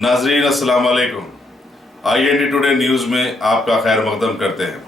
नाजरीन अस्सलाम वालेकुम। IND टुडे न्यूज में आपका खैर मकदम करते हैं।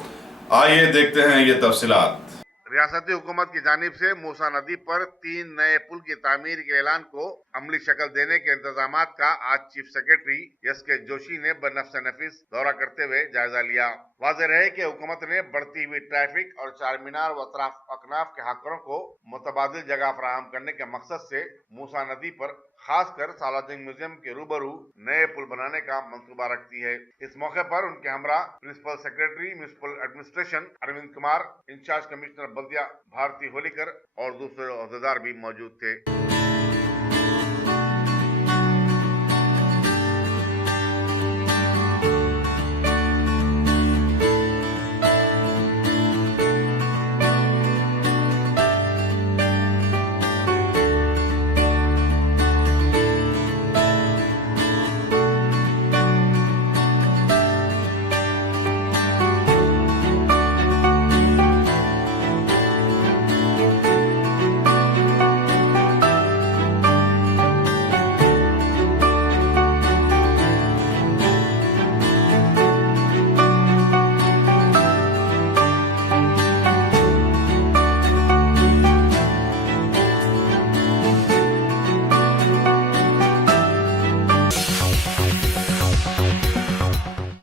आइए देखते हैं ये तफसीलात। रियासती हुकूमत की जानिब से मूसा नदी पर 3 नए पुल की तामीर के ऐलान को अमली शक्ल देने के इंतजाम का आज चीफ सेक्रेटरी SK जोशी ने बनफ्स नफीस दौरा करते हुए जायजा लिया। वाज़ेह रहे कि हुकूमत ने बढ़ती हुई ट्रैफिक और चार मीनार व अकनाफ के हाकरों को मुतबादिल जगह फराहम करने के मकसद से मूसा नदी पर खासकर सालादीन म्यूजियम के रूबरू नए पुल बनाने का मंसूबा रखती है। इस मौके पर उनके हमरा principal secretary municipal administration Arvind Kumar, incharge commissioner बल्दिया भारती होलीकर और दूसरे अहदेदार भी मौजूद थे।